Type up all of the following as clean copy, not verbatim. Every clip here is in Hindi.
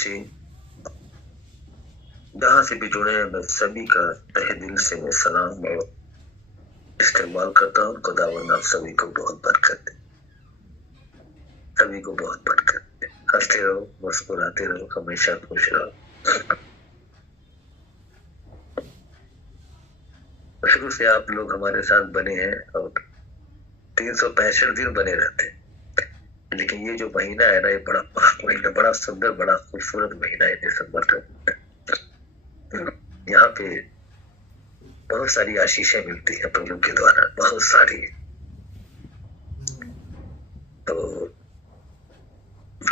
मसीह, जहां से भी जुड़े हैं, मैं सभी का तहे दिल से मैं सलाम और इस्तेमाल करता हूँ। खुदावंद आप सभी को बहुत बरकत दे, सभी को बहुत बरकत दे। हंसते रहो, मुस्कुराते रहो, हमेशा खुश रहो। शुरू से आप लोग हमारे साथ बने हैं और 365 दिन बने रहते हैं, लेकिन ये जो महीना है ना, ये बड़ा महीना, बड़ा सुंदर, बड़ा खूबसूरत महीना है दिसंबर का। यहाँ पे बहुत सारी आशीषें मिलती है प्रभु के द्वारा, बहुत सारी। तो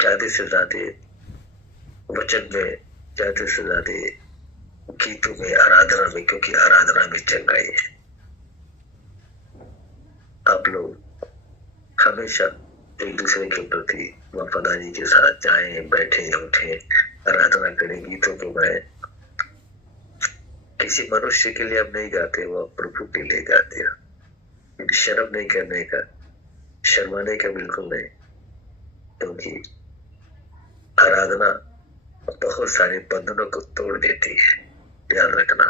ज्यादा से ज्यादा वचन में, ज्यादा से ज्यादा गीतों में, आराधना में, क्योंकि आराधना में चंगाई है। आप लोग हमेशा एक दूसरे के प्रति वफादारी के साथ जाएं, बैठे, उठे, आराधना करें, गीतों को गाएं। किसी मनुष्य के लिए आप नहीं गाते, वो आप प्रभु के लिए गाते हो। शर्म नहीं करने का, शर्माने का बिल्कुल नहीं, क्योंकि आराधना बहुत सारे बंधनों को तोड़ देती है। ध्यान रखना,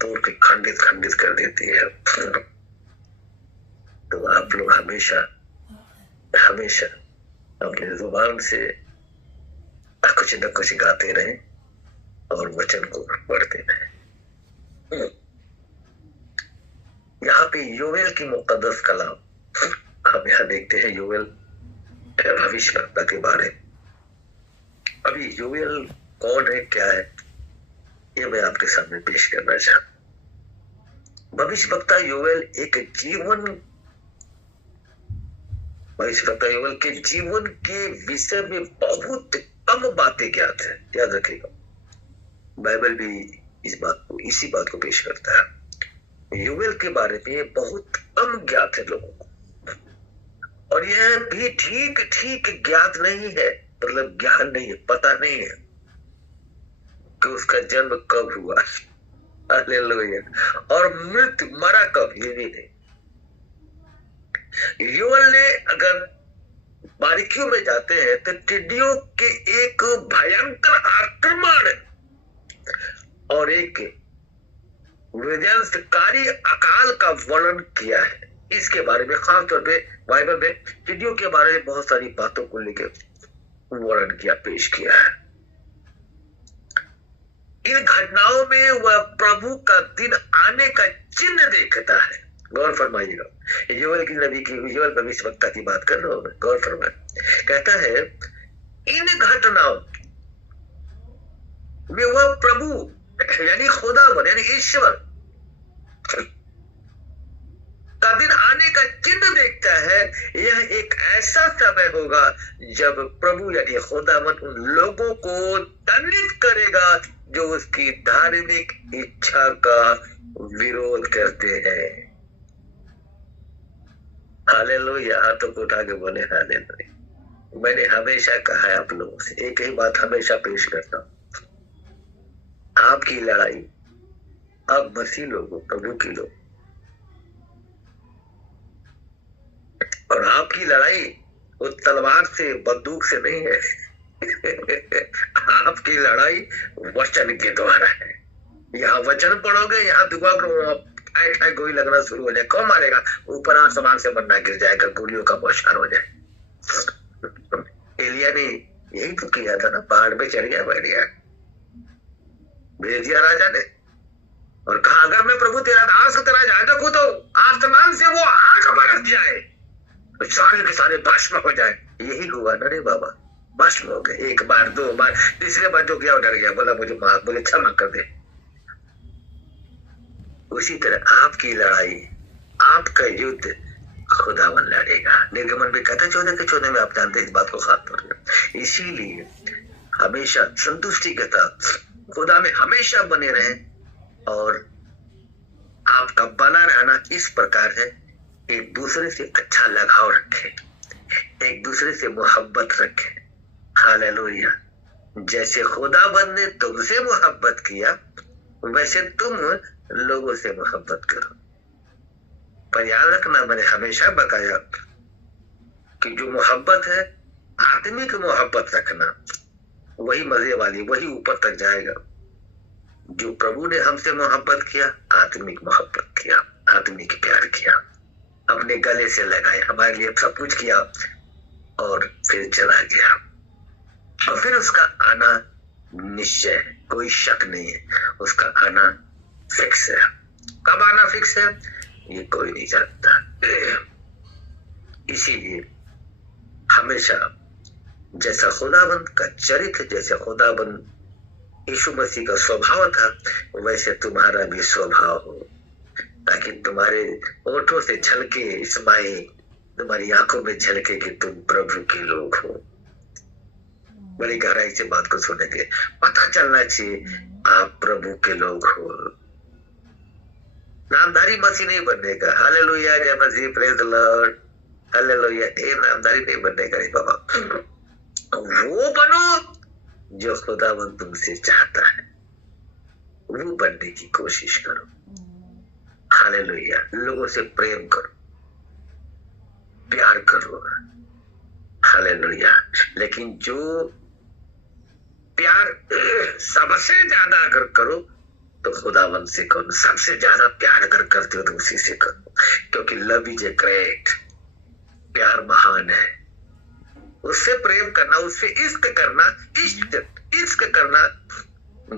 तोड़ के खंडित खंडित कर देती है। तो आप लोग हमेशा हमेशा अपने जुबान से कुछ न कुछ गाते रहें और वचन को पढ़ते रहें। यहाँ पे योवेल की मुकद्दस कलाम हम यहाँ देखते हैं। योवेल भविष्यवक्ता के बारे में। अभी योवेल कौन है, क्या है, ये मैं आपके सामने पेश करना चाहूँ। भविष्यवक्ता योवेल भविष्यवक्ता योवेल के जीवन के विषय में बहुत कम बातें ज्ञात है। याद रखिएगा, बाइबल भी इसी बात को पेश करता है। योवेल के बारे में बहुत कम ज्ञात है लोगों को, और यह भी ठीक ठीक ज्ञात नहीं है, मतलब ज्ञान नहीं है, पता नहीं है कि उसका जन्म कब हुआ, हालेलुया, और मरा कब, ये भी नहीं। योवेल ने, अगर बारीकियों में जाते हैं तो टिड्डियों के एक भयंकर आक्रमण और एक विध्वंसकारी अकाल का वर्णन किया है। इसके बारे में खासतौर पे बाइबल में टिड्डियों के बारे में बहुत सारी बातों को लेकर वर्णन किया, पेश किया है। इन घटनाओं में वह प्रभु का दिन आने का चिन्ह देखता है। गौर फरमाइएगा, योवेल की नबी की, योवेल भविष्यवक्ता की बात कर रहा हूं मैं, गौर फरमाए। कहता है इन घटनाओं में वह प्रभु यानी खुदावन यानी ईश्वर का दिन आने का चिन्ह देखता है। यह एक ऐसा समय होगा जब प्रभु यानी खुदावन उन लोगों को दंडित करेगा जो उसकी धार्मिक इच्छा का विरोध करते हैं। हालेलुया, हाथों को उठा के बोले हालेलुया। मैंने हमेशा कहा है आप लोगों से, एक ही बात हमेशा पेश करता हूं, आपकी लड़ाई, आप मसीह लोग, प्रभु की लोग, और आपकी लड़ाई वो तलवार से, बंदूक से नहीं है। आपकी लड़ाई वचन के द्वारा है। यहाँ वचन पढ़ोगे, यहाँ दुआ करो, गोली लगना शुरू हो जाए, कौन मारेगा? ऊपर आसमान से मन्ना गिर जाएगा, गोलियों का बौछार हो जाए। एलिया ने यही तो किया था ना, पहाड़ पे चढ़ गया, बैठ गया, भेज दिया राजा ने, और कहा अगर मैं प्रभु तेरा दास तेरा जादू को, तो आसमान से वो आग बरस जाए, तो सारे के सारे भस्म हो जाए। यही हुआ ना रे बाबा, भस्म हो गए। एक बार, दो बार, तीसरे बार जो गया डर गया, बोला मुझे माफ, बोले क्षमा कर दे। उसी तरह आपकी लड़ाई, आपका युद्ध खुदावन लड़ेगा। निर्गमन भी कहते 14 में, आप जानते हैं इस बात को खास तौर पर। इसीलिए हमेशा संतुष्टि के साथ खुदा में हमेशा बने रहें, और आपका बना रहना इस प्रकार है, एक दूसरे से अच्छा लगाव रखें, एक दूसरे से मोहब्बत रखें। हालेलुया, जैसे खुदाबंद ने तुमसे मोहब्बत किया, वैसे तुम लोगों से मोहब्बत करो। पर याद रखना, मैंने हमेशा बताया कि जो मोहब्बत है, आत्मिक मोहब्बत रखना, वही मजे वाली, वही ऊपर तक जाएगा। जो प्रभु ने हमसे मोहब्बत किया, आत्मिक मोहब्बत किया, आत्मिक प्यार किया, अपने गले से लगाए, हमारे लिए सब कुछ किया और फिर चला गया। और फिर उसका आना निश्चय है, कोई शक नहीं है, उसका आना फिक्स है। कब आना फिक्स है ये कोई नहीं जानता। इसीलिए हमेशा जैसा खुदाबंद का चरित्र, जैसे खुदाबंद यीशु मसीह का स्वभाव था, वैसे तुम्हारा भी स्वभाव हो, ताकि तुम्हारे ओठों से झलके इस्माइल, तुम्हारी आंखों में झलके कि तुम प्रभु के लोग हो। बड़ी गहराई से बात को सुनेंगे, पता चलना चाहिए आप प्रभु के लोग हो। नामधारी मसीह नहीं बनने का। हालेलुया, जय मसीह, प्रेज द लॉर्ड, हालेलुया। ये नामधारी नहीं बनने का बाबा, वो बनो जो खुदावंद तुमसे चाहता है, वो बनने की कोशिश करो। हालेलुया। लोगों से प्रेम करो, प्यार करो। हालेलुया। लेकिन जो प्यार सबसे ज्यादा अगर करो तो खुदावंद से करो। सबसे ज्यादा प्यार अगर करते हो तो उसी से करो, क्योंकि लव इज ए ग्रेट, प्यार महान है। उससे प्रेम करना, उससे इश्क करना, इश्क करना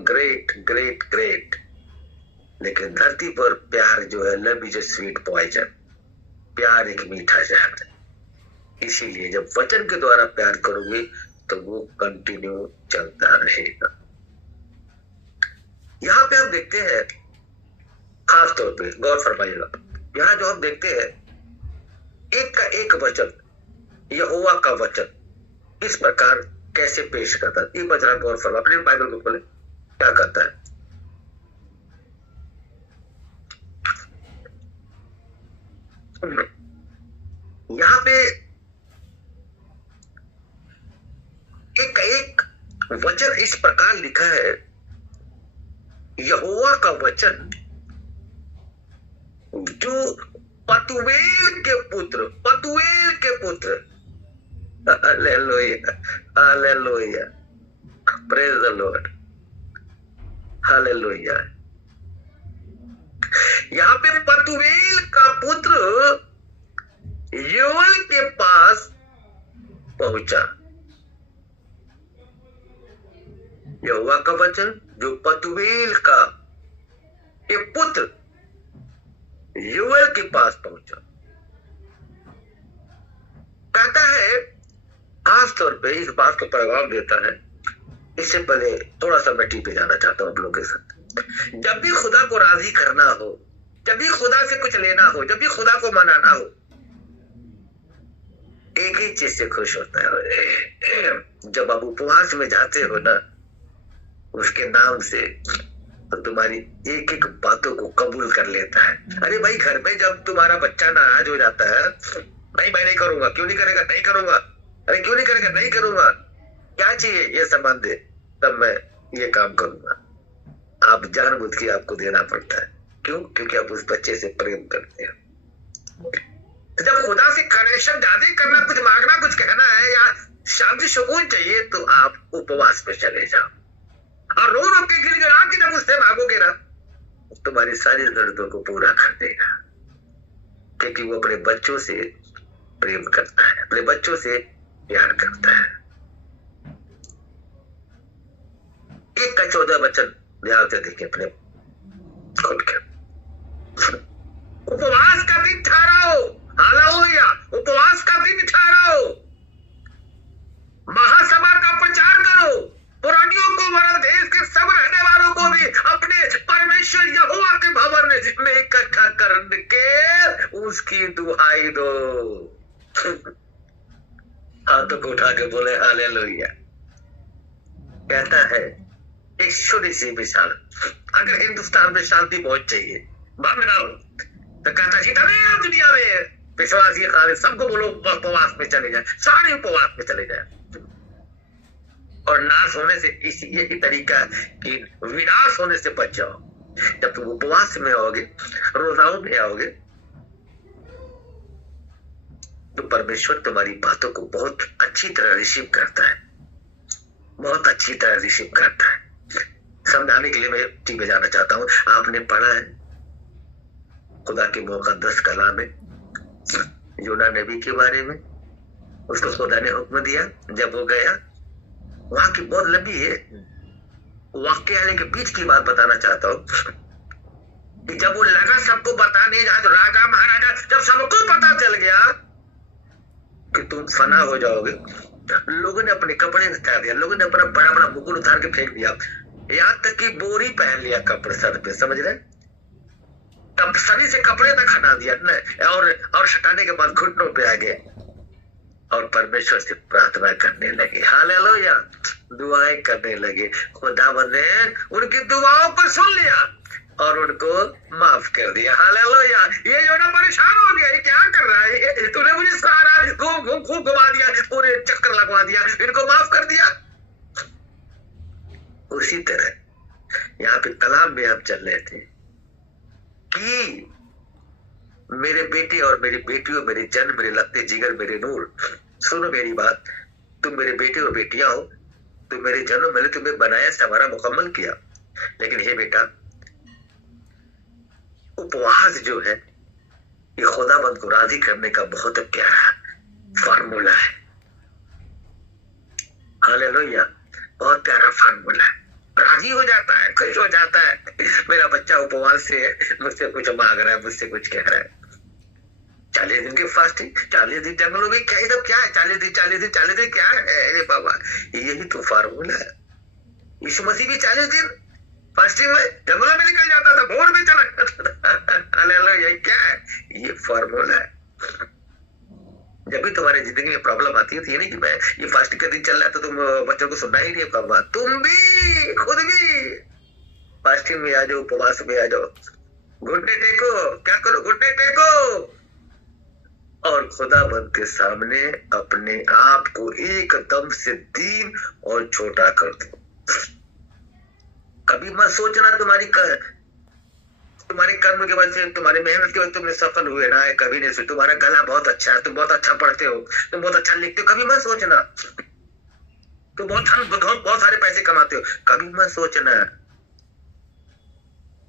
ग्रेट ग्रेट ग्रेट। लेकिन धरती पर प्यार जो है, love is a sweet poison, प्यार एक मीठा जहर है। इसीलिए जब वचन के द्वारा प्यार करोगे तो वो कंटिन्यू चलता रहेगा। यहाँ पे हम देखते हैं, खास तौर पे गौर फरमाइएगा, यहाँ जो हम देखते हैं एक का एक वचन, यहोवा का वचन इस प्रकार कैसे पेश करता है, ये बजरा गौर फरमा। अपने बाइबल को खोले, क्या कहता है। यहाँ पे एक वचन इस प्रकार लिखा है, यहोवा का वचन जो पतुएल के पुत्र, hallelujah, hallelujah, praise the Lord, hallelujah. यहाँ पे पतुएल का पुत्र योएल के पास पहुंचा। यहोवा का वचन जो पतुएल का के पुत्र योएल के पास पहुंचा। कहता है, खास तौर पे इस बात को पैगाम देता है। इससे पहले थोड़ा सा मैं टीपे जाना चाहता हूं आप लोगों के साथ। जब भी खुदा को राजी करना हो, जब भी खुदा से कुछ लेना हो, जब भी खुदा को मनाना हो, एक ही चीज से खुश होता है। जब आप उपवास में जाते हो ना, उसके नाम से तो तुम्हारी एक एक बातों को कबूल कर लेता है। अरे भाई, घर में जब तुम्हारा बच्चा नाराज हो जाता है, नहीं मैं नहीं करूंगा, क्यों नहीं करेगा, नहीं करूंगा, अरे क्यों नहीं करेगा, नहीं करूंगा, क्या चाहिए, ये सामान दे, तब मैं ये काम करूंगा। आप जानबूझ के आपको देना पड़ता है। क्यों? क्योंकि आप उस बच्चे से प्रेम करते हैं। जब खुदा से कनेक्शन ज्यादा करना, कुछ मांगना, कुछ कहना है या शांति सुकून चाहिए, तो आप उपवास पे चले जाओ और रो रो के गिड़गिड़ा के जब उससे मांगोगे ना, तुम्हारी सारी जरूरतों को पूरा कर देगा। क्योंकि वो अपने बच्चों से प्रेम करता है, अपने बच्चों से प्यार करता है। 1:14 वचन ध्यान से देखिए अपने खोल के। उपवास का दिन ठहराओ, हालेलुया, उपवास का दिन ठहराओ, महासभा का प्रचार करो, पुरानियों को वरन देश के सब रहने वालों को भी अपने परमेश्वर यहोवा के भवन में इकट्ठा करके उसकी दुहाई दो। हाथों को उठा के बोले हालेलुया। कहता है एक छोटी सी मिसाल, अगर हिंदुस्तान में शांति बहुत चाहिए, मांगना हो, तो कहता है दुनिया में विश्वास ये खाले सबको बोलो उपवास में चले जाए, सारे उपवास में चले जाए। और नाश होने से इसी यही तरीका कि विनाश होने से बच जाओ। जब तुम उपवास में आओगे, रोजाओं में आओगे, तो परमेश्वर तुम्हारी बातों को बहुत अच्छी तरह रिसीव करता है। बहुत अच्छी तरह रिसीव करता है। समझाने के लिए मैं ठीक जाना चाहता हूँ। आपने पढ़ा है खुदा के मुकद्दस कलाम में यूना नबी के बारे में, उसको खुदा ने हुक्म दिया जब वो गया, वहां की बहुत लंबी है वाक्य आने के बीच की बात बताना चाहता हूँ कि जब वो लगा सबको बताने जा तो राजा महाराजा जब सबको पता चल गया कि तुम फना हो जाओगे, लोगों ने अपने कपड़े उतार दिया, लोगों ने अपना बड़ा बड़ा मुकुट उतार के फेंक दिया, यहाँ तक कि बोरी पहन लिया कपड़े सर पे, समझ रहे? तब सभी से कपड़े तक हटा दिया और हटाने के बाद घुटनों पे आ गए और परमेश्वर से प्रार्थना करने लगे। हालेलुया, दुआएं करने लगे। खुदावंद ने उनकी दुआओं को सुन लिया और उनको माफ कर दिया। हालेलुया। ये यूना परेशान हो गया, ये क्या कर रहा है, तूने मुझे सारा खूब घुमा दिया, पूरे चक्कर लगवा दिया, इनको माफ कर दिया। उसी तरह यहाँ पे कलाम में हम चल रहे थे कि मेरे बेटे और मेरी बेटियों, मेरे जन, मेरे लगते जिगर, मेरे नूर, सुनो मेरी बात, तुम मेरे बेटे और बेटियां हो, तुम मेरे जनों, मैंने तुम्हें बनाया, संवारा, मुकम्मल किया। लेकिन हे बेटा, उपवास जो है ये खुदाबंद को राजी करने का बहुत प्यारा फार्मूला है। हालेलुया, बहुत प्यारा फार्मूला है। राजी हो जाता है, खुश हो जाता है, मेरा बच्चा उपवास से है, मुझसे कुछ मांग रहा है, मुझसे कुछ कह रहा है। 40 दिन की फास्टिंग, 40 दिन जंगलों में, क्या सब क्या है, 40 दिन क्या है? अरे बाबा, यही तो फार्मूला है। यीशु मसीह भी 40 दिन फास्टिंग में जंगलों में निकल जाता था, भोर में चला जाता था। हालेलुया, क्या है? ये फार्मूला है। जब भी तुम्हारी जिंदगी में प्रॉब्लम आती है तो ये नहीं कि मैं ये फास्टिंग का दिन चल रहा है तो तुम बच्चों को सुनना ही नहीं होगा, तुम भी खुद भी फास्टिंग में आ जाओ, उपवास में आ जाओ, घुटने टेको, क्या करो, घुटने टेको और खुदाबंद के सामने अपने आप को एकदम से दीन और छोटा कर दो। कभी मत सोचना तुम्हारे कर्म के वजह से, तुम्हारी मेहनत की वजह से तुमने सफल हुए ना है, कभी नहीं सोच। तुम्हारा गला बहुत अच्छा है, तुम बहुत अच्छा पढ़ते हो, तुम बहुत अच्छा लिखते हो, कभी मत सोचना। तुम बहुत सारे पैसे कमाते हो, कभी मत सोचना।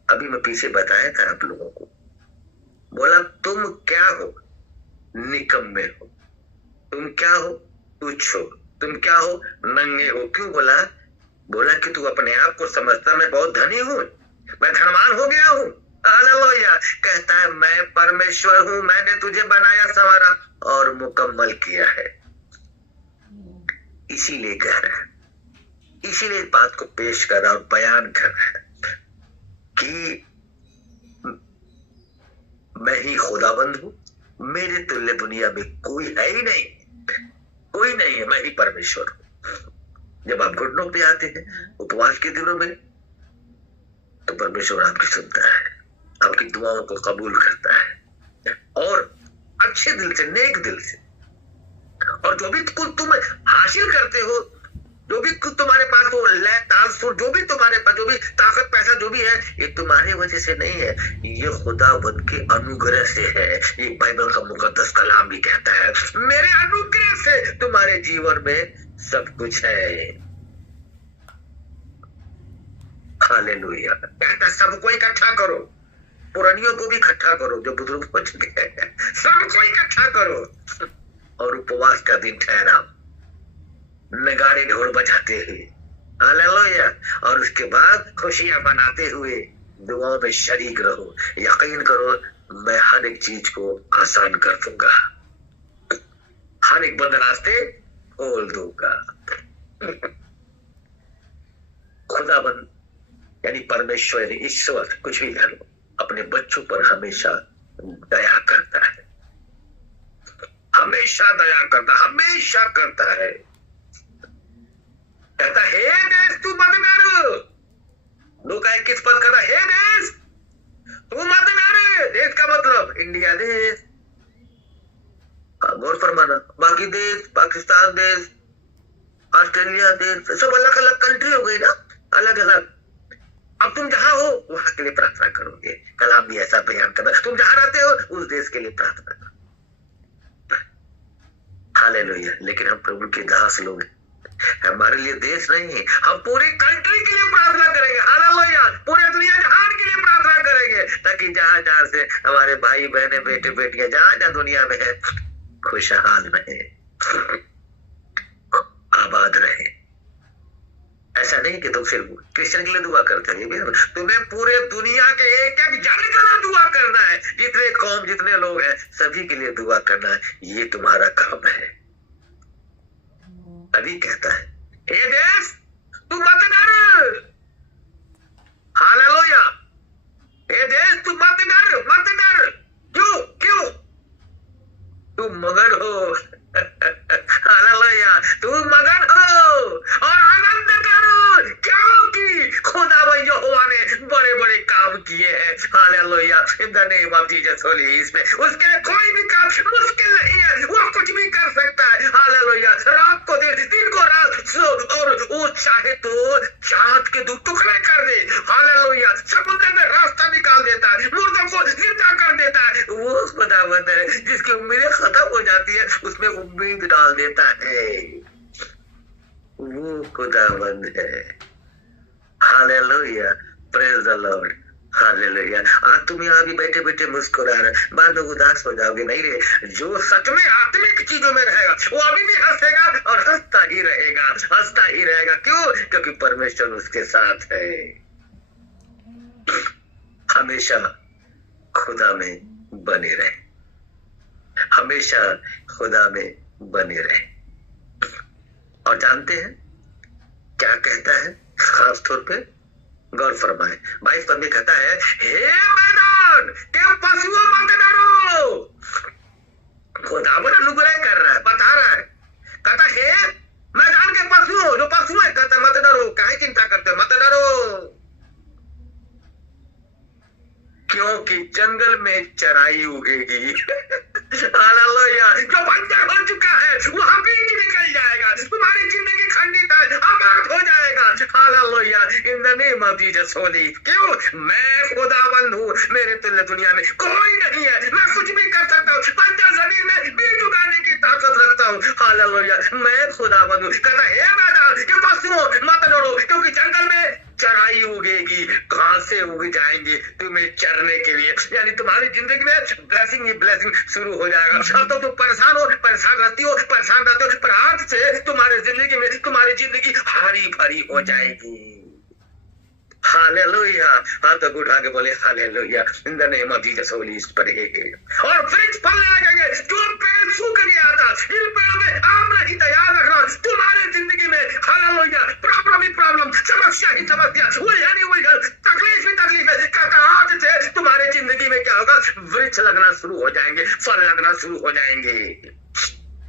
अभी मैं पीछे बताया था आप लोगों को, बोला तुम क्या हो, निकम्मे हो, तुम क्या हो, तुच्छ हो, तुम क्या हो, नंगे हो। क्यों बोला? बोला कि तू अपने आप को समझता मैं बहुत धनी हूं, मैं धनवान हो गया हूं। हालेलुया। कहता है मैं परमेश्वर हूं, मैंने तुझे बनाया, संवारा और मुकम्मल किया है। इसीलिए कह रहा है, इसीलिए इस बात को पेश कर रहा और बयान कर रहा है कि मैं ही खुदाबंद हूं, मेरे तुल्य दुनिया में कोई है ही नहीं, कोई नहीं है, मैं ही परमेश्वर हूं। जब आप घुटनों पे आते हैं उपवास के दिनों में तो परमेश्वर आपकी सुनता है, आपकी दुआओं को कबूल करता है और अच्छे दिल से, नेक दिल से। और जो भी कुछ तुम हासिल करते हो, जो भी कुछ तुम्हारे पास हो, लय ताल सुर, जो भी तुम्हारे पास, जो भी ताकत पैसा जो भी है, ये तुम्हारे वजह से नहीं है, ये खुदावंद के अनुग्रह से है। ये बाइबल का मुकद्दस कलाम भी कहता है मेरे अनुग्रह से तुम्हारे जीवन में सब कुछ है। हालेलुया। कहता सबको इकट्ठा करो, पुरानियों को भी इकट्ठा करो, जो बुजुर्ग हो चुके हैं सबको इकट्ठा करो और उपवास का दिन ठहराओ, नगाड़े ढोल बजाते हुए। हालेलुया। और उसके बाद खुशियां मनाते हुए दुआओं में शरीक रहो। यकीन करो मैं हर एक चीज को आसान कर दूंगा, हर एक बंद रास्ते खोल दूंगा। खुदाबंद यानी परमेश्वर, ईश्वर, कुछ भी कह लो, अपने बच्चों पर हमेशा दया करता है, हमेशा दया करता, हमेशा करता है। कहता हे देश तू मत डर, लूका 21 पद कहता हे देश तू मत डर। देश का मतलब इंडिया देश, गौर फरमाना, बाकी देश, पाकिस्तान देश, ऑस्ट्रेलिया देश, सब अलग अलग कंट्री हो गई ना, अलग अलग। अब तुम जहां हो वहां के लिए प्रार्थना करोगे। कलाम भी ऐसा बयान करना, तुम जहां रहते हो उस देश के लिए प्रार्थना करो। हालेलुया। लेकिन हम प्रभु के दास लोग हैं, हमारे लिए देश नहीं है, हम पूरी कंट्री के लिए प्रार्थना करेंगे। हालेलुया, पूरे दुनिया जहान के लिए प्रार्थना करेंगे, ताकि जहां जहां से हमारे भाई बहने बेटे बेटियां जहां जहां दुनिया में है खुशहाल रहे, आबाद रहे। ऐसा नहीं कि तुम सिर्फ क्रिश्चियन के लिए दुआ करते हैं, ये भी तुम्हें पूरे दुनिया के एक एक जन के लिए दुआ करना है। जितने कौम जितने लोग हैं सभी के लिए दुआ करना है, ये तुम्हारा काम है। अभी कहता है, हे देश तू मत डर। हालेलुया, हे देश तू मत डर, मत डर। क्यों क्यों? तू मगन हो। हालेलुया, तू मगन हो और आनंद करो, क्योंकि खुदा यहोवा ने बड़े बड़े काम किए हैं। Hallelujah, in the name of Jesus Holi spirit. उसके लिए कोई भी काम मुश्किल नहीं है, वो कुछ भी कर सकता है। हालेलुया, रात को दिन, दिन को रात, और वो चाहे तो चांद के 2 टुकड़े कर दे। हालेलुया, समुद्र में रास्ता निकाल देता है, मुर्दों को जिंदा कर देता है। वो खुदावंद है जिसकी उम्मीदें खत्म हो जाती है, उसमें उम्मीद डाल देता है। वो खुदावंद है। Hallelujah, praise the Lord. Hallelujah. आज तुम यहाँ भी बैठे बैठे मुस्कुरा रहे, बाद में उदास हो जाओगे। नहीं रे, जो सच में आत्मिक चीजों में रहेगा वो अभी भी हंसेगा और हंसता ही रहेगा, हंसता ही रहेगा। क्यों? क्योंकि परमेश्वर उसके साथ है। हमेशा खुदा में बने रहे, हमेशा खुदा में बने रहे। और जानते हैं क्या कहता है? खास तौर पे गौर फरमाए, 22 पद में कहता है, हे मैदान के पशुओं मत डरो। खुदावन अनुग्रह कर रहा है, बता रहा है, कहता हे मैदान के पशुओं, जो पशु है, कहता मत डरो। काहे चिंता करते हो? मत डरो, क्योंकि जंगल में चराई उगेगी। हालेलुया, जो बंजर हो चुका है वहां बीज निकल जाएगा, तुम्हारी जिंदगी खंडित है, आबाद हो जाएगा। Hallelujah, in the name of Jesus Holi. क्यों? मैं खुदावंद हूँ, मेरे तुल्य दुनिया में कोई नहीं है, मैं कुछ भी कर सकता हूँ, बंजर जमीन में बीज उगाने की ताकत रखता हूँ। हालेलुया, मैं खुदावंद हूँ। कहता है, हे मैदान के पशुओं मत डरो, क्योंकि जंगल में चराई उगेगी, घासें उग जाएंगी तुम्हें चरने के लिए। यानी तुम्हारी जिंदगी में ब्लेसिंग ही ब्लेसिंग शुरू हो जाएगा। अब तो तुम परेशान हो, परेशान रहती हो, परेशान रहते हो, पर आज से तुम्हारी जिंदगी में तुम्हारी जिंदगी हरी भरी हो जाएगी। हालेलुया, हाथ तक उठा के बोले hallelujah, in the name of Jesus Holi spirit. और वृक्ष फलने लगेंगे, जो पेड़ सूख गया था इन पेड़ों में आम नहीं था। याद रखना, तुम्हारे जिंदगी में हालेलुया प्रॉब्लम ही प्रॉब्लम, समस्या ही समस्या, उलझन ही उलझन, तकलीफ ही तकलीफ है। कहता आज से तुम्हारे जिंदगी में क्या होगा? वृक्ष लगना शुरू हो जाएंगे, फल लगना शुरू हो जाएंगे।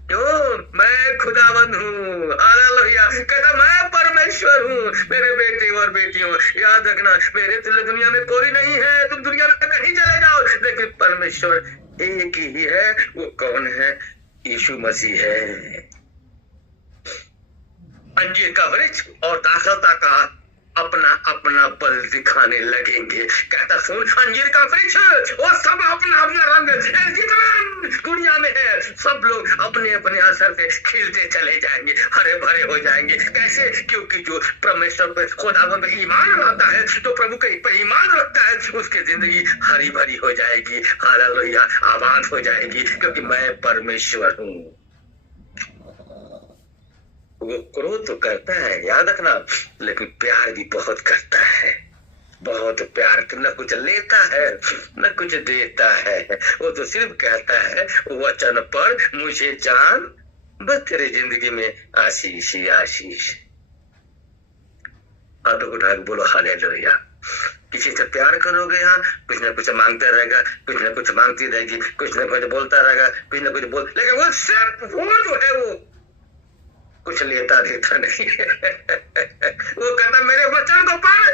क्यों? मैं खुदावंद हूँ। हालेलुया, कहता मैं परमेश्वर हूँ। मेरे बेटे और बेटियों, याद रखना, मेरे तुल्य दुनिया में कोई नहीं है। तुम दुनिया में कहीं चले जाओ, लेकिन परमेश्वर एक ही है। वो कौन है? यीशु मसीह है। अंजीर का वृक्ष और दाखलता का अपना अपना बल दिखाने लगेंगे। कहता सुन, अंजीर का वृक्ष और सब अपना अपना रंग जितना दुनिया में है, सब लोग अपने अपने असर से खिलते चले जाएंगे, हरे भरे हो जाएंगे। कैसे? क्योंकि जो परमेश्वर पर खुदावंद पे ईमान रखता है, तो प्रभु के पर ईमान रखता है, उसकी जिंदगी हरी भरी हो जाएगी। हालेलुया, आबाद हो जाएगी, क्योंकि मैं परमेश्वर हूँ। वो क्रोध तो करता है, याद रखना, लेकिन प्यार भी बहुत करता है। बहुत प्यार, न कुछ लेता है न कुछ देता है। वो तो सिर्फ कहता है वचन पर मुझे जान, बस तेरी जिंदगी में आशीष ही आशीष। हाथ उठा के बोलो हालेलुया। किसी से प्यार करोगे, यहाँ कुछ न कुछ मांगता रहेगा, कुछ न कुछ मांगती रहेगी, कुछ न कुछ बोलता रहेगा, कुछ न कुछ बोल, लेकिन वो सिर्फ वो जो है वो कुछ लेता देता नहीं है। वो कहता मेरे वचन को पढ़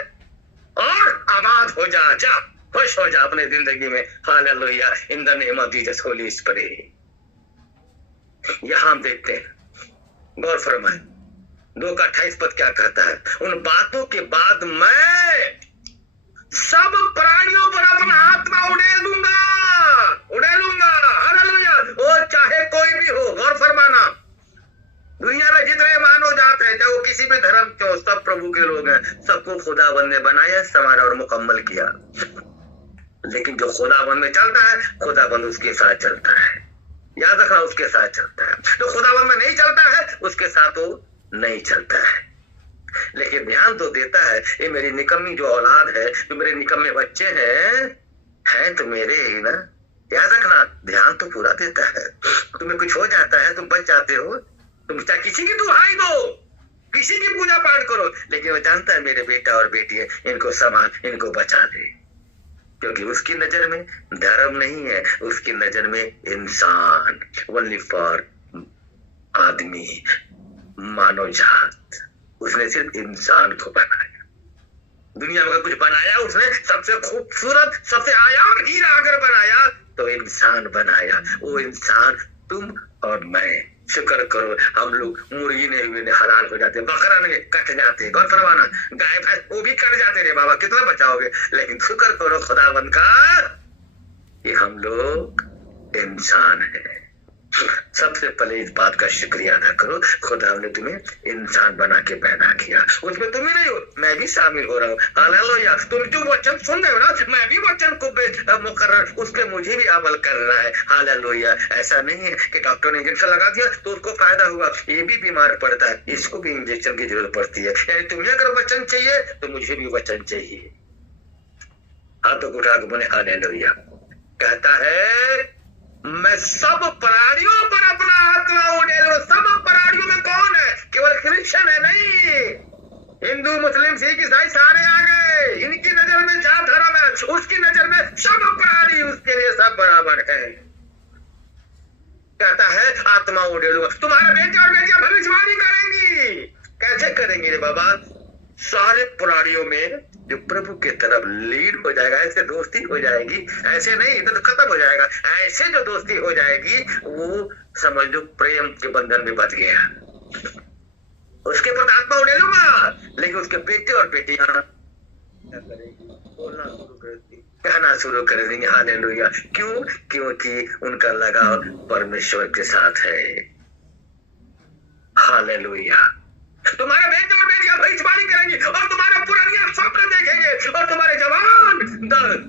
और आबाद हो जा, जा खुश हो जा अपने जिंदगी में। Hallelujah, in the name of Jesus Holi spirit. यहां हम देखते हैं, गौर फरमाए, 2:28 पद क्या कहता है? उन बातों के बाद मैं सब प्राणियों पर अपना आत्मा उड़ेलूंगा। हालेलुया, वो चाहे कोई भी हो। गौर फरमाना, दुनिया में जितने मानव जात है, किसी में धर्म क्यों, सब प्रभु के लोग हैं, सबको खुदाबंद ने बनाया, संवारा और मुकम्मल किया। लेकिन जो खुदाबंद में चलता है, खुदाबंद उसके साथ चलता है, याद रखना, उसके साथ चलता है। जो खुदाबंद में नहीं चलता है, उसके साथ वो नहीं चलता है, लेकिन ध्यान तो देता है। ये मेरी निकम्मी जो औलाद है, जो मेरे निकम्मे बच्चे हैं तो मेरे ही ना, याद रखना, ध्यान तो पूरा देता है। तुम्हें कुछ हो जाता है, तुम बच जाते हो, तुम चाहे किसी की दुहाई दो, किसी की पूजा पाठ करो, लेकिन वो जानता है मेरे बेटा और बेटी है, इनको संभाल, इनको बचा दे, क्योंकि उसकी नजर में धर्म नहीं है, उसकी नजर में इंसान, ओनली फॉर आदमी, मानव जात। उसने सिर्फ इंसान को बनाया, दुनिया में कुछ बनाया उसने, सबसे खूबसूरत, सबसे आयाम हीरा अगर बनाया तो इंसान बनाया। वो इंसान तुम और मैं। शुक्र करो, हम लोग मुर्गी ने हुए हलाल हो जाते, बकरा ने कट जाते, गौर फरमाना, गाय भैंस वो भी कट जाते रे बाबा, कितना बचाओगे। लेकिन शुक्र करो खुदावंद का कि हम लोग इंसान हैं। सबसे पहले इस बात का शुक्रिया अदा करो, खुदा ने तुम्हें इंसान बना के पैदा किया। उसमें तुम ही नहीं हो, मैं भी शामिल हो रहा हूँ। हालेलुया। तुम जो वचन सुन रहे हो ना, मैं भी वचन को मुकर्रर उस पे मुझे भी अमल करना है। हालेलुया। ऐसा नहीं है कि डॉक्टर ने इंजेक्शन लगा दिया तो उसको फायदा हुआ, ये भी बीमार पड़ता है, इसको भी इंजेक्शन की जरूरत पड़ती है। यानी तुम्हें अगर वचन चाहिए तो मुझे भी वचन चाहिए। हाथों को उठा के बोले हालेलुया। कहता है मैं सब प्राणियों पर अपना आत्मा उड़ेलूं। सब प्राणियों में कौन है? केवल क्रिश्चियन है नहीं, हिंदू मुस्लिम सिख ईसाई सारे आ गए। इनकी नजर में जात धर्म है, उसकी नजर में सब प्राणी उसके लिए सब बराबर है। कहता है आत्मा उड़ेलूं। तुम्हारे बेटे और बेटियां भविष्यवाणी करेंगी। कैसे करेंगे रे बाबा? सारे प्राणियों में जो प्रभु की तरफ लीड हो जाएगा, ऐसे दोस्ती हो जाएगी। ऐसे नहीं तो खत्म हो जाएगा, ऐसे जो दोस्ती हो जाएगी वो समझ लो प्रेम के बंधन में बच गया। उसके ऊपर आत्मा उड़े लूंगा, लेकिन उसके बेटे और बेटियां क्या करेंगी? बोलना शुरू कर देंगे, कहना शुरू कर देंगे हालेलुया। क्यों? क्योंकि उनका लगाव परमेश्वर के साथ है। हालेलुया। तुम्हारे बेटे और बेटियां भविष्यवाणी करेंगी और तुम्हारे पुरानिया स्वप्न देखेंगे और तुम्हारे जवान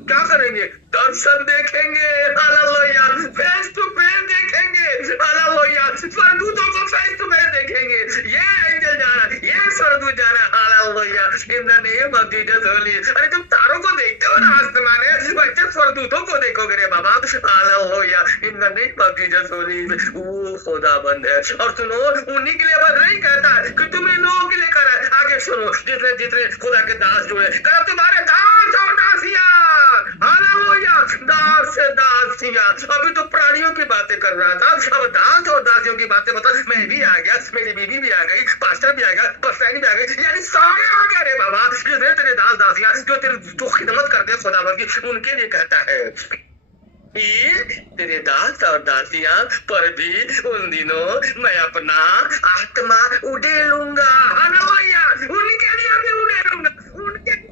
क्या करेंगे? दर्शन देखेंगे। हालेलुया। फेस टू फेस देखेंगे। हालेलुया। स्वर्गदूतों को फेस टू फेस देखेंगे। ये एंजल जा रहा है, ये स्वर्गदूत जा रहा है। Hallelujah. In the name of Jesus Holi. अरे तुम तारों को देखते हो ना आसमान में, वैसे स्वर्गदूतों को देखोगे रे बाबा। Hallelujah. In the name of Jesus holy. वो खुदाबंद है। और सुनो, उन्हीं के लिए बस नहीं कहता है कि तुम लोगों के लिए कर है। आगे सुनो, जितने जितने खुदा के दास जुड़े, कर तुम्हारे दास और दासियां। हालेलुया। दास से दासियां। अभी तो प्राणियों की बातें कर रहा था, अब दास और दासियों की बातें मतलब मैं भी आ गया, मेरी बीवी भी आ गई, पास्टर भी आ गया, पस्तानी भी आ गई, यानी सारे आ गए रे बाबा। जितने तेरे दास दासियां जो तेरे तो खिदमत करते हैं खुदावंद की, उनके लिए कहता है तेरे दास और दासियां पर भी उन दिनों मैं अपना आत्मा उड़ेलूंगा। हालेलुया। उनके लिए भी उड़ेलूंगा, उनके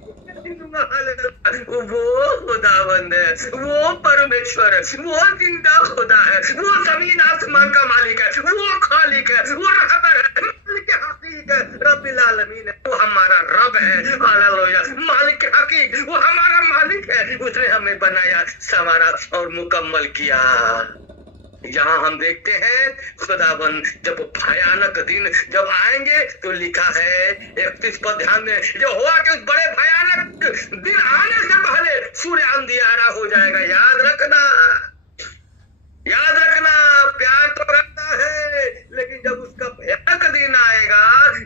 वो खुदावंद है, वो परमेश्वर है, वो जिंदा खुदा है, वो जमीन आसमान का मालिक है, वो खालिक है, वो रहबर है, मालिक हकीक है, रब्बिल आलमीन है, वो हमारा रब है। हालेलुया। मालिक हकीक, वो हमारा मालिक है। उसने हमें बनाया, संवारा और मुकम्मल किया। यहाँ हम देखते हैं खुदाबंद जब भयानक दिन जब आएंगे तो लिखा है 31 पर ध्यान दें, जो हुआ कि उस बड़े भयानक दिन आने से पहले सूर्य अंधियारा हो जाएगा। याद रखना, याद रखना। प्यार तो रखता है, लेकिन जब उसका भयानक दिन आएगा,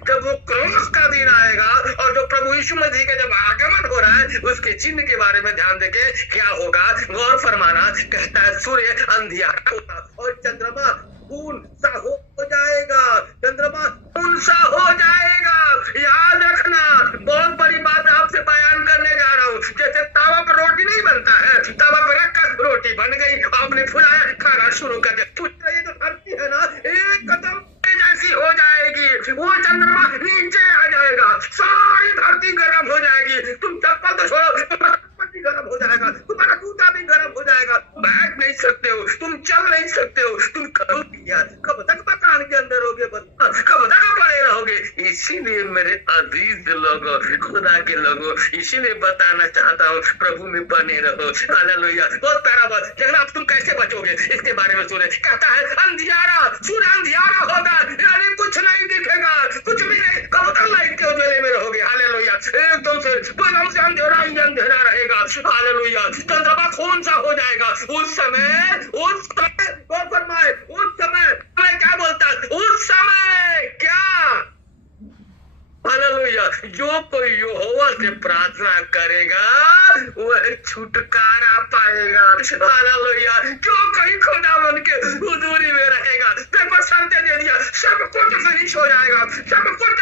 जब वो क्रोध का दिन आएगा और जो प्रभु यीशु मसीह का जब आगमन हो रहा है, उसके चिन्ह के बारे में ध्यान देके क्या होगा गौर फरमाना। कहता है सूर्य अंधियारा होगा और चंद्रमा खून सा हो जाएगा। चंद्रमा खून सा हो जाएगा। याद रखना, बहुत बड़ी बात आपसे बयान करने जा रहा हूँ। जैसे तावा पर रोटी नहीं बनता है, तावा पर रखकर रोटी बन गई, आपने फुलाया, खाना शुरू कर दिया। ये जो धरती है ना, एक कदम जैसी हो जाएगी, वो चंद्रमा नीचे आ जाएगा, सारी धरती गर्म हो जाएगी। तुम चप्पल तो छोड़ो, गर्म हो जाएगा, तुम्हारा जूता भी गर्म हो जाएगा, बैठ नहीं सकते हो, तुम चल नहीं सकते हो, तुम करोगे क्या? कब तक मकान के अंदर होगे, कब तक पड़े रहोगे? इसीलिए मेरे अजीज लोगों, खुदा के लोगों, इसीलिए बताना चाहता हूँ, प्रभु में बने रहो। हालेलुया। बहुत प्यारा बात, लेकिन अब तुम कैसे बचोगे इसके बारे में सुने। कहता है अंधियारा, सूर्य अंधियारा होगा, यानी कुछ नहीं दिखेगा, कुछ भी नहीं, कबूतर लाइट के उजाले में रहोगे। हालेलुया। एकदम से बदम से अंधेरा ही अंधेरा रहेगा। हालेलुया। चंद्रमा खून सा हो जाएगा। उस समय मैं क्या बोलता, उस समय क्या, हालेलुया, जो कोई यहोवा से प्रार्थना करेगा वह छुटकारा पाएगा। हालेलुया। जो कोई खुदावन के हुजूरी में रहेगा, देखो शर्तें दे दिया, सब कुछ फिनिश हो जाएगा, सब कुछ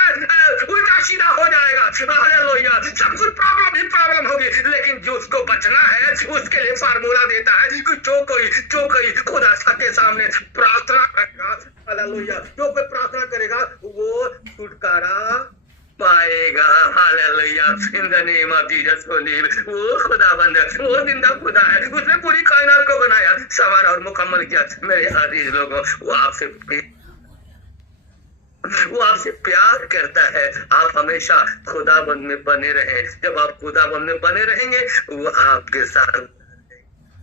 उल्टा सीधा हो जाएगा। हालेलुया। सब कुछ प्रॉब्लम ही प्रॉब्लम होगी, लेकिन जो उसको बचना है उसके लिए फार्मूला देता है कि जो कोई खुदा के सामने प्रार्थना करेगा, हालेलुया, जो कोई प्रार्थना करेगा वो छुटकारा पाएगा। Hallelujah. In the name of Jesus वो खुदाबंद, वो जिंदा खुदा है, उसने पूरी कायनात को बनाया, संवारा और मुकम्मल किया। मेरे अजीज लोगों, वो आपसे प्यार करता है। आप हमेशा खुदाबंद में बने रहें। जब आप खुदाबंद में बने रहेंगे वो आपके साथ,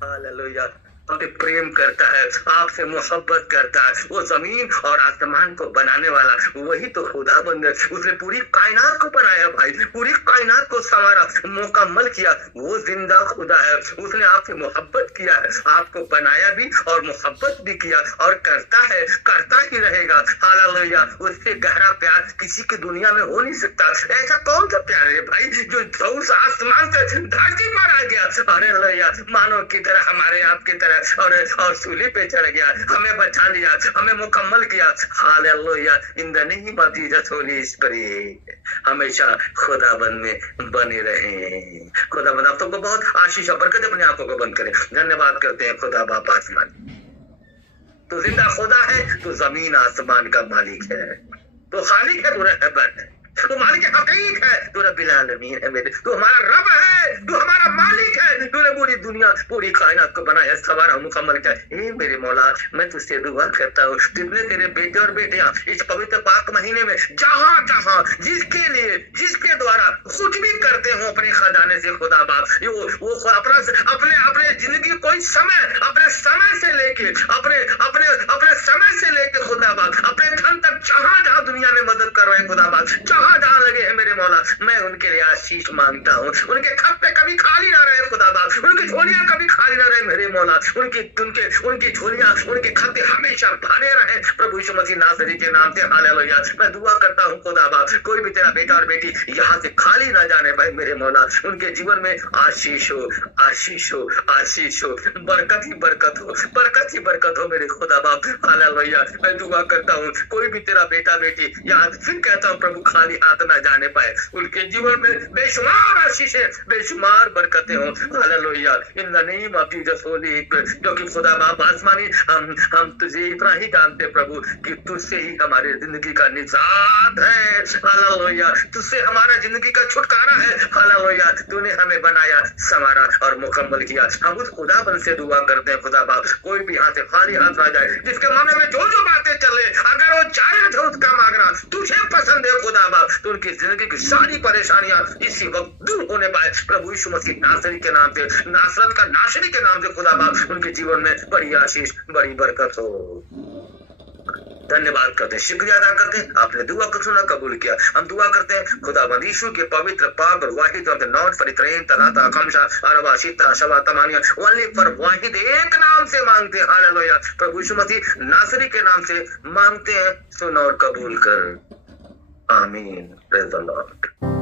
हालेलुया, आपसे प्रेम करता है, आपसे मोहब्बत करता है। वो जमीन और आसमान को बनाने वाला वही तो खुदाबंद है। उसने पूरी कायनात को बनाया भाई, पूरी कायनात को संवारा, मुकम्मल किया। वो जिंदा खुदा है। उसने आपसे मोहब्बत किया है, आपको बनाया भी और मोहब्बत भी किया और करता है, करता ही रहेगा। हालेलुया। उससे गहरा प्यार किसी की दुनिया में हो नहीं सकता। ऐसा कौन सा प्यार है भाई जो उस आसमान से धरती पर आ गया, हालेलुया, मानव की तरह, हमारे आपकी तरह, और सूली पे चढ़ गया, हमें बचा लिया, हमें मुकम्मल किया। Hallelujah. In the name of Jesus Holi spirit हमेशा खुदाबंद में बने रहें। खुदाबंद आप सबको बहुत आशीष और बरकत, अपनी आंखों को बंद करें। धन्यवाद करते हैं खुदा बाप आसमान, तो जिंदा खुदा है, तो जमीन आसमान का मालिक है, तो खालिक है, तो रहबर है, तो मालिक हकीक है, तो रब्बिल आलमीन है मेरे, तो हमारा रब है, तो हमारा मालिक है, तूने पूरी दुनिया, पूरी कायनात को बनाया, सवारा मुकम्मल किया। हे मेरे मौला, मैं तुझसे दुआ करता हूँ, तुमने तेरे बेटे और बेटियां इस पवित्र पाक महीने में जहाँ जहाँ जिसके लिए, जिसके द्वारा कुछ भी करते हो अपने खजाने से, खुदा बाप, वो अपने जिंदगी कोई समय, अपने समय से लेके, अपने समय से लेके खुदा बाप, अपने धन तक जहाँ जहाँ दुनिया में मदद कर रहे हैं खुदा बाप, जहाँ लगे हैं मेरे मौला, मैं उनके लिए आशीष मांगता हूँ। उनके खप्पे कभी खाली ना रहे खुदा बाप, उनकी झोलियां कभी खाली ना रहे मेरे मौला, उनकी झोलियां, उनके खप्पे हमेशा भरे रहे प्रभु यीशु मसीह नासरी के नाम से। हालेलुया। मैं दुआ करता हूँ खुदा बाप, कोई भी तेरा बेटा और बेटी यहाँ से खाली ना जाने भाई मेरे मौला, उनके जीवन में आशीष हो, आशीष हो, आशीष हो, बरकत ही बरकत हो, बरकत ही बरकत हो मेरे खुदा बाप। हालेलुया। मैं दुआ करता हूँ कोई भी तेरा बेटा बेटी यहाँ, फिर कहता हूँ प्रभु, खाली हाथ ना जाने पाए, उनके जीवन में बेशुमार आशीषें, बेशुमार बरकतें हो। Hallelujah. In the name of Jesus Holi, क्योंकि खुदा बाप आसमानी, हम तुझे इतना ही जानते प्रभु कि तुझसे ही हमारे जिंदगी का निजात है। हालेलुया। तुझसे हमारा जिंदगी का छुटकारा है। हालेलुया। तूने हमें बनाया, संवारा और मुकम्मल किया। हम उस खुदाबंद से दुआ करते हैं खुदा बाप, कोई भी हाथ से खाली हाथ ना जाए, जिसके मन में जो जो बातें चले, अगर वो जायज हो उसका मांगना तुझे पसंद है खुदा बाप, तो उनकी जिंदगी की सारी परेशानियां इसी वक्त दूर होने पाए प्रभु यीशु मसीह नासरी के नाम से, नासरत का नासरी के नाम से खुदा बाप, उनके जीवन में बड़ी आशीष, बड़ी बरकत हो। धन्यवाद करते हैं, शुक्रिया अदा करते हैं, आपने दुआ को सुना, कबूल किया। हम दुआ करते हैं खुदावंद यीशु के पवित्र पाक और वाहिद और नॉट फरित्रैन तलाता कमशा अरबा शिता शवा तमानिया ओनली फॉर वाहिद एक नाम से मांगते हैं। हालेलुया। प्रभु यीशु मसीह नासरी के नाम से मांगते हैं, सुन और कबूल कर। आमीन। Praise the Lord.